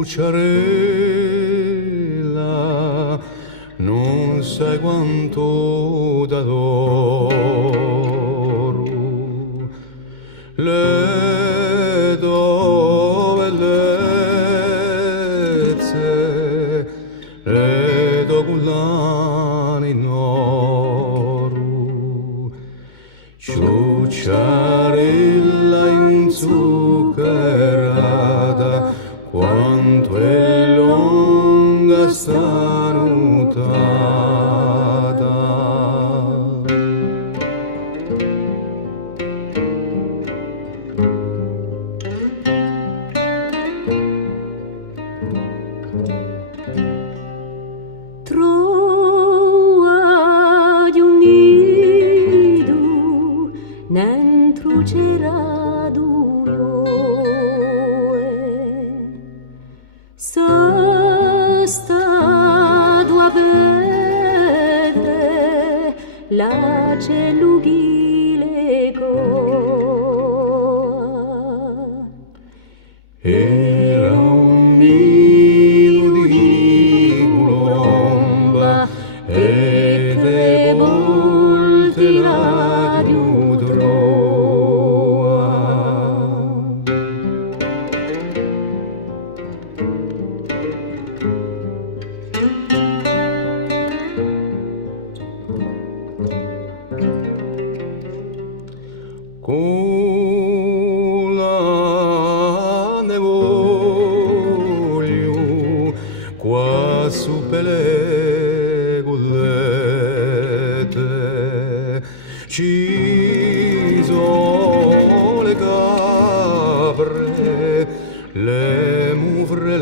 ciucciarella, non sai quanto t'adoro. Le do bellezze, le do collane in oro, ciucciarella inzuccherata, quanto è lunga sta nuotata. Trovai un nido dentro c'era due, sono stato a vedere la cellugile coa. Era un nido di colomba e tre volte la chiudrò. Con la ne voglio qua su le collette, ci sono le capre, le mufre,